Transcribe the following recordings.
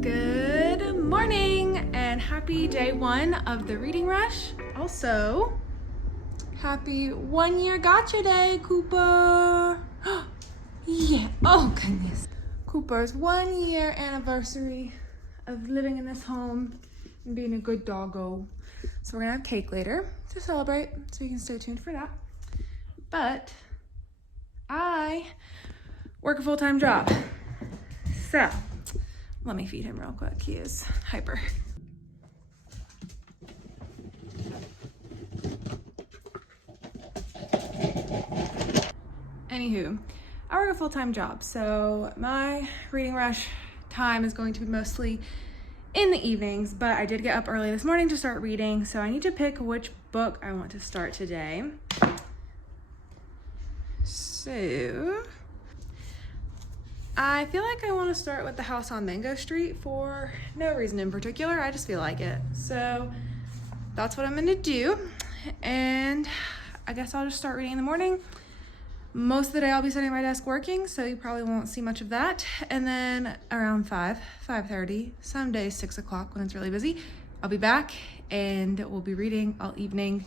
Good morning and happy day one of the reading rush. Also, happy 1 year gotcha day, Cooper. Yeah, oh goodness. Cooper's 1 year anniversary of living in this home and being a good doggo. So we're gonna have cake later to celebrate, so you can stay tuned for that. But I work a full-time job. So let me feed him real quick. He is hyper. Anywho, I work a full-time job, so my reading rush time is going to be mostly in the evenings, but I did get up early this morning to start reading, so I need to pick which book I want to start today. So I feel like I want to start with The House on Mango Street for no reason in particular. I just feel like it. So that's what I'm going to do. And I guess I'll just start reading in the morning. Most of the day I'll be sitting at my desk working, so you probably won't see much of that. And then around 5:30, some days 6 o'clock when it's really busy, I'll be back and we'll be reading all evening.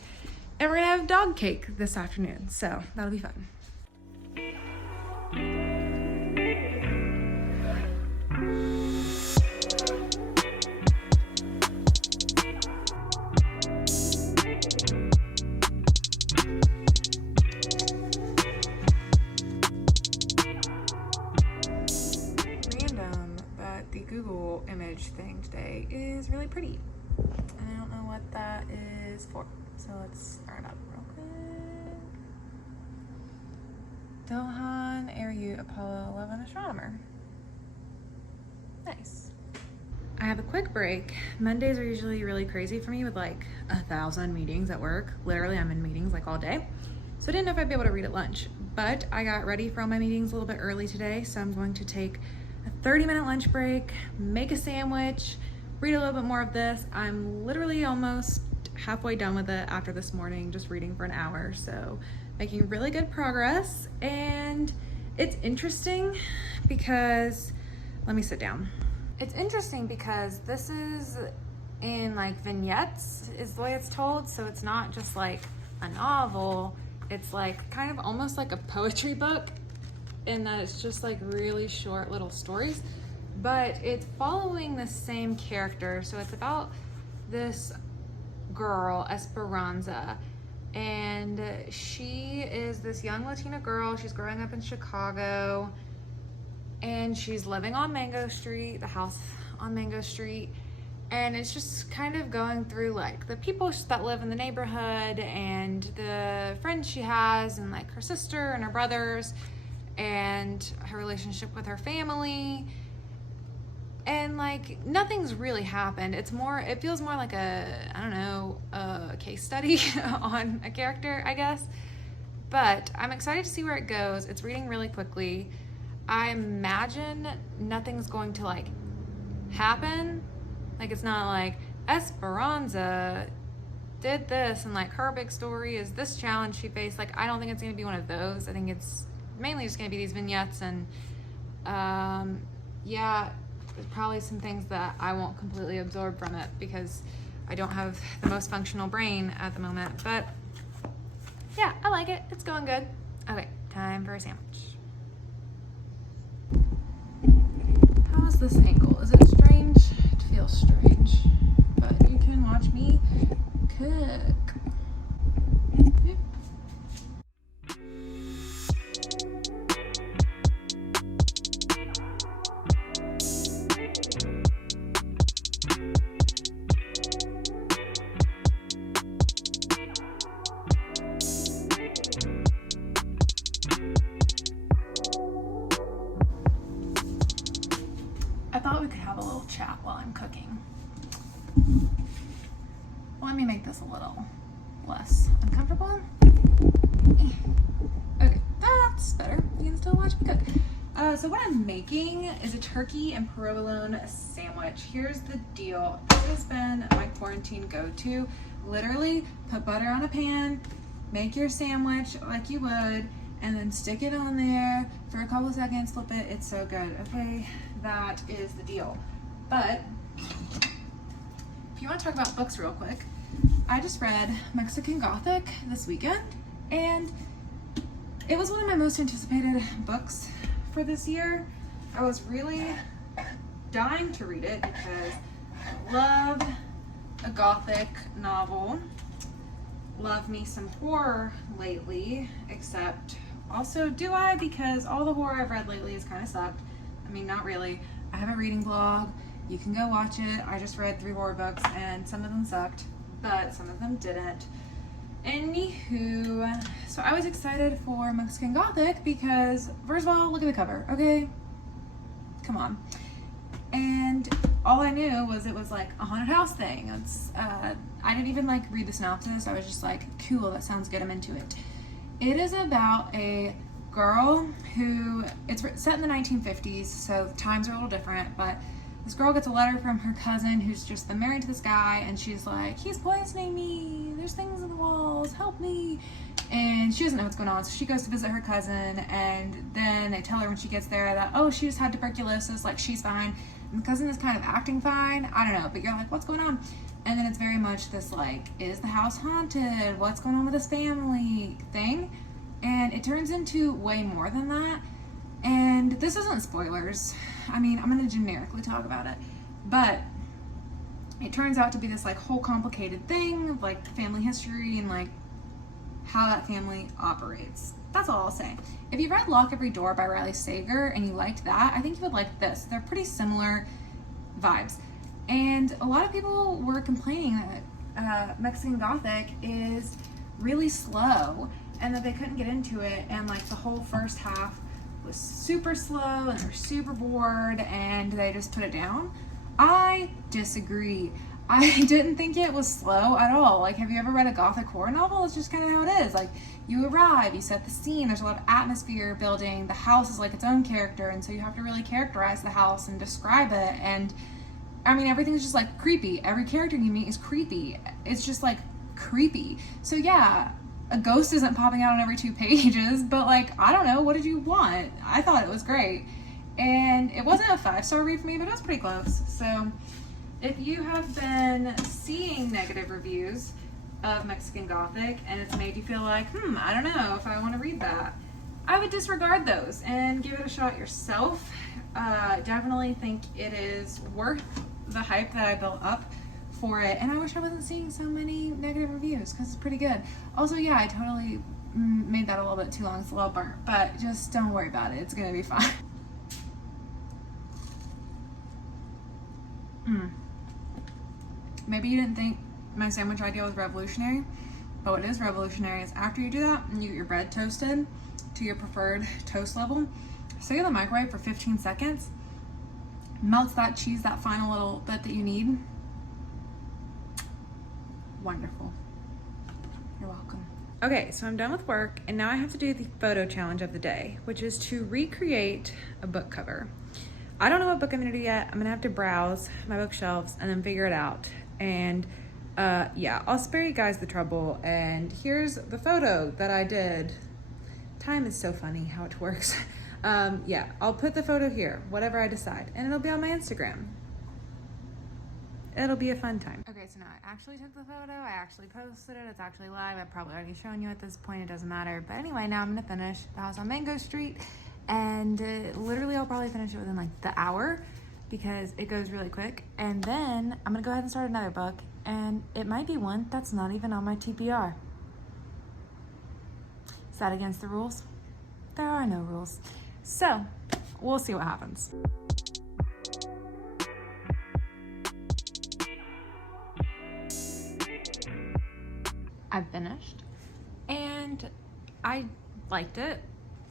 And we're going to have dog cake this afternoon, so that'll be fun. The Google image thing today is really pretty, and I don't know what that is for, so let's start up real quick. Dohan Ariu Apollo 11 astronomer. Nice. I have a quick break. Mondays are usually really crazy for me with like 1,000 meetings at work. Literally, I'm in meetings like all day, so I didn't know if I'd be able to read at lunch, but I got ready for all my meetings a little bit early today, so I'm going to take a 30-minute lunch break, make a sandwich, read a little bit more of this. I'm literally almost halfway done with it after this morning, just reading for an hour. So making really good progress. And it's interesting because, let me sit down. It's interesting because this is in like vignettes is the way it's told. So it's not just like a novel. It's like kind of almost like a poetry book, in that it's just like really short little stories, but it's following the same character. So it's about this girl, Esperanza, and she is this young Latina girl. She's growing up in Chicago, and she's living on Mango Street, the house on Mango Street, and it's just kind of going through like the people that live in the neighborhood and the friends she has, and like her sister and her brothers, and her relationship with her family. And like nothing's really happened. It feels more like a case study on a character, I guess. But I'm excited to see where it goes. It's reading really quickly. I imagine nothing's going to like happen. Like it's not like Esperanza did this and like her big story is this challenge she faced. Like I don't think it's gonna be one of those. I think it's mainly just gonna be these vignettes, and yeah, there's probably some things that I won't completely absorb from it because I don't have the most functional brain at the moment, but yeah, I like it. It's going good. Okay, time for a sandwich. How is this angle? Is it strange? It feels strange, but you can watch me cook. I thought we could have a little chat while I'm cooking. Let me make this a little less uncomfortable. Okay, that's better. You can still watch me cook. So what I'm making is a turkey and provolone sandwich. Here's the deal. This has been my quarantine go-to. Literally put butter on a pan, make your sandwich like you would, and then stick it on there for a couple seconds, flip it. It's so good. Okay, that is the deal. But if you want to talk about books real quick, I just read Mexican Gothic this weekend, and it was one of my most anticipated books for this year. I was really dying to read it because I love a Gothic novel. Love me some horror lately, except also do I? Because all the horror I've read lately has kind of sucked. I mean, not really. I have a reading blog. You can go watch it. I just read 3 horror books and some of them sucked, but some of them didn't. Anywho, so I was excited for Mexican Gothic because, first of all, look at the cover, okay? Come on. And all I knew was it was like a haunted house thing. I didn't even like read the synopsis. I was just like, cool, that sounds good, I'm into it. It is about a girl who, it's set in the 1950s, so times are a little different, but this girl gets a letter from her cousin who's just been married to this guy, and she's like, he's poisoning me, there's things in the walls, help me. And she doesn't know what's going on, so she goes to visit her cousin, and then they tell her when she gets there that, oh, she just had tuberculosis, like she's fine. And the cousin is kind of acting fine, I don't know, but you're like, what's going on? And then it's very much this like, is the house haunted? What's going on with this family thing? And it turns into way more than that. And this isn't spoilers. I mean, I'm gonna generically talk about it, but it turns out to be this like whole complicated thing of like family history and like how that family operates. That's all I'll say. If you read Lock Every Door by Riley Sager and you liked that, I think you would like this. They're pretty similar vibes. And a lot of people were complaining that Mexican Gothic is really slow and that they couldn't get into it, and like the whole first half was super slow and they're super bored and they just put it down. I disagree. I didn't think it was slow at all. Like, have you ever read a Gothic horror novel? It's just kind of how it is. Like, you arrive, you set the scene, there's a lot of atmosphere building, the house is like its own character, and so you have to really characterize the house and describe it. And I mean, everything's just like creepy. Every character you meet is creepy. It's just like creepy. So yeah, a ghost isn't popping out on every 2 pages, but like, I don't know, what did you want? I thought it was great. And it wasn't a 5-star read for me, but it was pretty close. So if you have been seeing negative reviews of Mexican Gothic and it's made you feel like, I don't know if I want to read that, I would disregard those and give it a shot yourself. Definitely think it is worth the hype that I built up for it, and I wish I wasn't seeing so many negative reviews because it's pretty good. Also, yeah, I totally made that a little bit too long. It's a little burnt, but just don't worry about it. It's gonna be fine. Maybe you didn't think my sandwich idea was revolutionary, but what is revolutionary is after you do that and you get your bread toasted to your preferred toast level, stick it in the microwave for 15 seconds, melts that cheese, that final little bit that you need. Wonderful. You're welcome. Okay, so I'm done with work and now I have to do the photo challenge of the day, which is to recreate a book cover. I don't know what book I'm gonna do yet. I'm gonna have to browse my bookshelves and then figure it out. And yeah, I'll spare you guys the trouble. And here's the photo that I did. Time is so funny how it works. Yeah, I'll put the photo here, whatever I decide, and it'll be on my Instagram. It'll be a fun time. Okay, so now I actually took the photo, I actually posted it, it's actually live. I've probably already shown you at this point, it doesn't matter. But anyway, now I'm gonna finish the house on Mango Street, and literally I'll probably finish it within like the hour because it goes really quick. And then I'm gonna go ahead and start another book, and it might be one that's not even on my TBR. Is that against the rules? There are no rules. So, we'll see what happens. I've finished, and I liked it.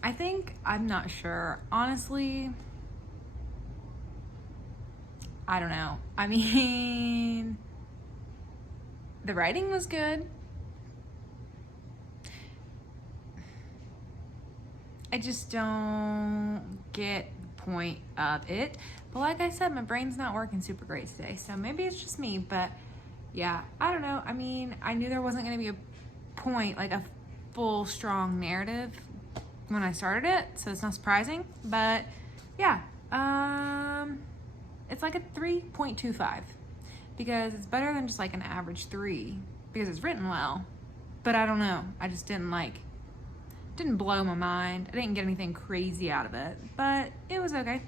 I think, I'm not sure. Honestly, I don't know. I mean, the writing was good. I just don't get the point of it. But like I said, my brain's not working super great today, so maybe it's just me, but yeah, I don't know. I mean, I knew there wasn't gonna be a point, like a full, strong narrative, when I started it, so it's not surprising. But yeah, it's like a 3.25 because it's better than just like an average 3 because it's written well. But I don't know, I just didn't blow my mind. I didn't get anything crazy out of it, but it was okay.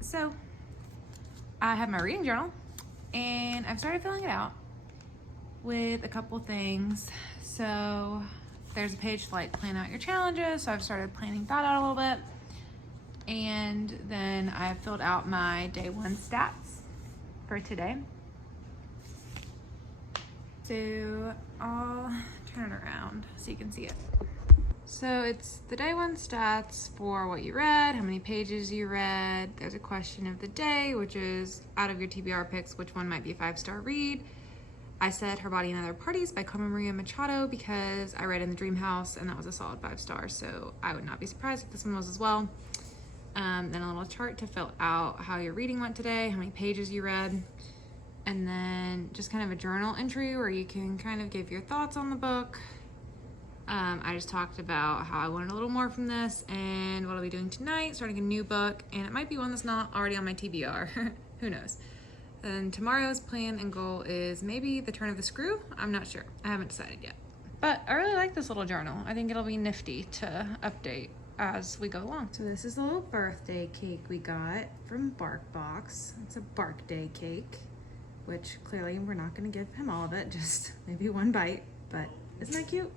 So I have my reading journal and I've started filling it out with a couple things. So there's a page to like plan out your challenges. So I've started planning that out a little bit. And then I've filled out my day 1 stats for today. So I'll turn it around so you can see it. So it's the day 1 stats for what you read, how many pages you read. There's a question of the day, which is out of your TBR picks, which one might be a 5-star read? I said Her Body and Other Parties by Carmen Maria Machado because I read In the Dream House and that was a solid 5 stars. So I would not be surprised if this one was as well. Then a little chart to fill out how your reading went today, how many pages you read, and then just kind of a journal entry where you can kind of give your thoughts on the book. I just talked about how I wanted a little more from this and what I'll be doing tonight, starting a new book, and it might be one that's not already on my TBR. Who knows? And tomorrow's plan and goal is maybe The Turn of the Screw. I'm not sure. I haven't decided yet. But I really like this little journal. I think it'll be nifty to update as we go along. So this is the little birthday cake we got from BarkBox. It's a Bark Day cake, which clearly we're not gonna give him all of it, just maybe one bite, but isn't that cute?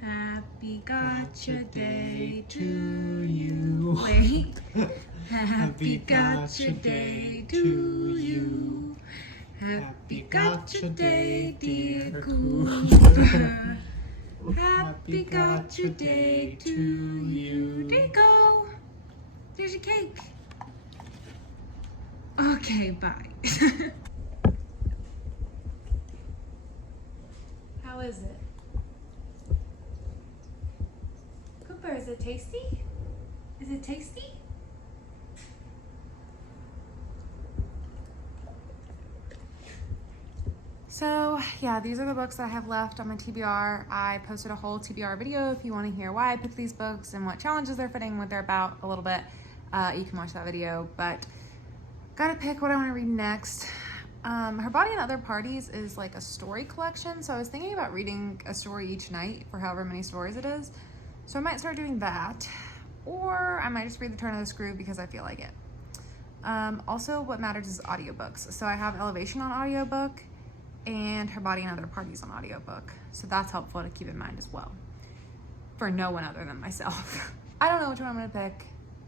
Happy Gotcha Day to you. Wait. Happy Gotcha Day to you. Happy Gotcha Day, dear Cooper. Happy Gotcha Day to you. There you go. There's your cake. Okay, bye. How is it? Cooper, is it tasty? Is it tasty? So yeah, these are the books that I have left on my TBR. I posted a whole TBR video if you want to hear why I picked these books and what challenges they're fitting, what they're about a little bit. You can watch that video, but gotta pick what I want to read next. Her Body and Other Parties is like a story collection, so I was thinking about reading a story each night for however many stories it is. So I might start doing that, or I might just read The Turn of the Screw because I feel like it. Also, what matters is audiobooks. So I have Elevation on audiobook and Her Body and Other Parties on audiobook. So that's helpful to keep in mind as well, for no one other than myself. I don't know which one I'm gonna pick,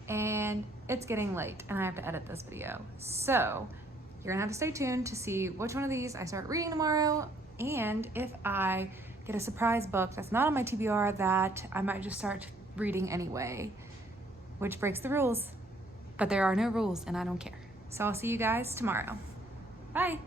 and it's getting late and I have to edit this video. So you're gonna have to stay tuned to see which one of these I start reading tomorrow, and if I get a surprise book that's not on my TBR that I might just start reading anyway, which breaks the rules, but there are no rules and I don't care. So I'll see you guys tomorrow. Bye.